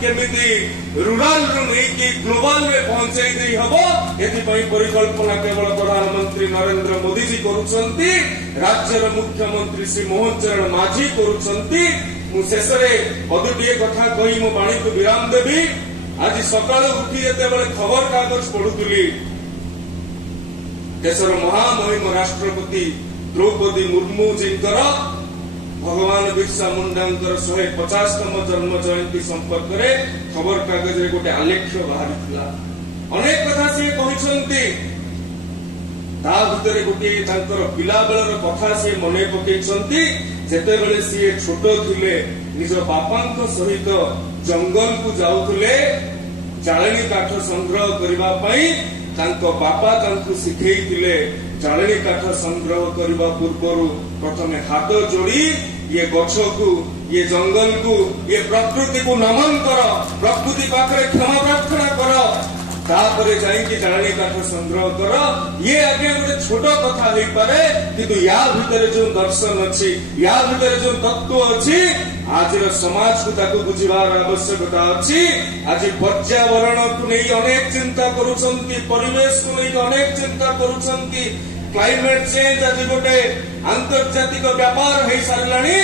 केमिति रूराल रु नहीं ग्लोबल में पहुंचाई दे हबो एथि परिकल्पना केवल प्रधानमंत्री नरेंद्र मोदी जी करूछंती राज्यर मुख्यमंत्री श्री मोहन चरण माझी करूछंती। मु शेषरे अदुटिए कथा कही मो बाणी को विराम देवी। आज सकाळ उठी जेते बेले खबर कागज पढुतुली देशर महामहिम राष्ट्रपति द्रौपदी मुर्मू जींकर भगवान बिरसा मुंडांकर 150तम जन्म जयंती संपर्क में खबर कागज रे गोटे आलेख बाहरी अनेक कथा से कहिसंती ता भितरे गोटे तांकर पिला बेलर कथा से मने पकेइसंती जेते बेले सी छोट थिले निज बापांक सहित जंगल को जाउथले जाळेनी काठ संग्रह करिबा पई तांको बापा तांको सिखैथिले जाळेनी काठ संग्रह करने पूर्व प्रथमे हाथ जोड़ी ये गछ को ये जंगल को ये प्रकृति को नमन कर प्रकृति पाखरे क्षमा प्रार्थना कर तापरे जाइए जाळेनी काठ संग्रह कर ये आगे गोटे छोट कथा हो पारे किंतु या भितर जो दर्शन अच्छी या भितर जो तत्व अच्छी आज समाज को ताको बुझिबार आवश्यकता अच्छी। आज पर्यावरण को नहीं अनेक चिंता करुछंती परिवेश को नहीं अनेक चिंता करुछंती क्लाइमेट चेंज आज गोटे आंतर्जातिक व्यापार हो साराणी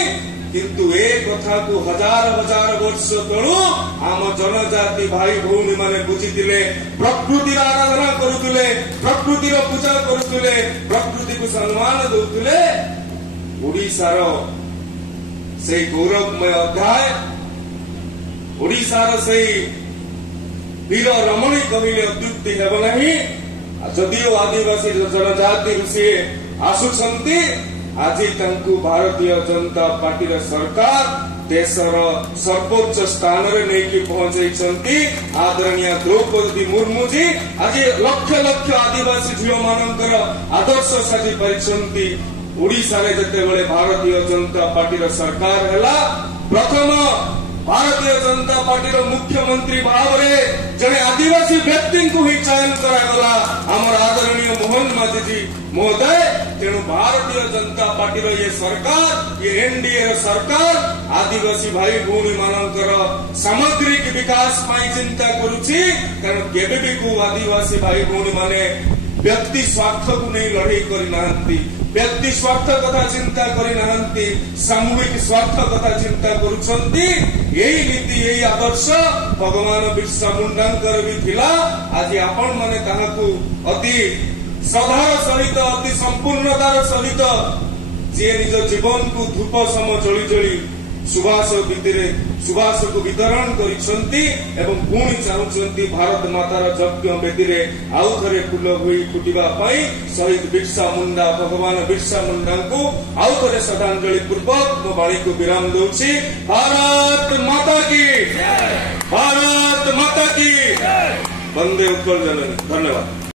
किंतु ए कथा को हजार हजार वर्ष तलू आम जनजाति भाई भौणी माने बुझीथिले प्रकृतिर आराधना करुथिले प्रकृतिर पूजा करुथिले प्रकृति को सम्मान दउथिले। ओडिशार से गौरवमय अध्याय ओडिशार से वीर रमणी कहले अत्युक्ति हेब नहीं। जदिओ आदिवासी जनजाति सी आसुछंती आज भारतीय जनता पार्टी सरकार देशर सर्वोच्च स्थान रे नहीं पहुंचाई। आदरणीय द्रौपदी मुर्मू जी आज लक्ष लक्ष आदिवासी झील मानकर आदर्श साजी पारिछंती। ओडिशा रे जते बेले भारतीय जनता पार्टी सरकार हैला प्रथम भारतीय जनता पार्टी मुख्यमंत्री भाव में जड़े आदिवासी व्यक्ति को ही चयन करागला आमर आदरणीय मोहन माझी जी महोदय। तेणु भारतीय जनता पार्टी ये सरकार ये एनडीए सरकार आदिवासी भाई भौणी मानकर सामग्रिक विकास चिंता करुछि कारण केबे भी को आदिवासी भाई भौणी माने व्यक्ति स्वार्थ को नहीं लड़ाई करी व्यक्ति स्वार्थ कथा चिंता करी सामूहिक स्वार्थ कथा चिंता करुछंती। यही नीति यही आदर्श भगवान बिरसा मुंडांकर भी थिला। आज आपण माने ताहाकू अति श्रद्धार सहित अति संपूर्णतार सहित जे निज जीवन को धूप सम जली जली सुभाष को वितरण करिसंती एवं पुणी चाहूंती भारत मातार यज्ञ वेदी रे आउ थरे फूल होई फुटिबा पई शहीद बिरसा मुंडा भगवान बिरसा मुंडा को आउ थरे श्रद्धांजलि पूर्वक मो बाणी को विराम दउछि। भारत माता की जय, भारत माता की जय, वंदे उत्कल जननी। धन्यवाद।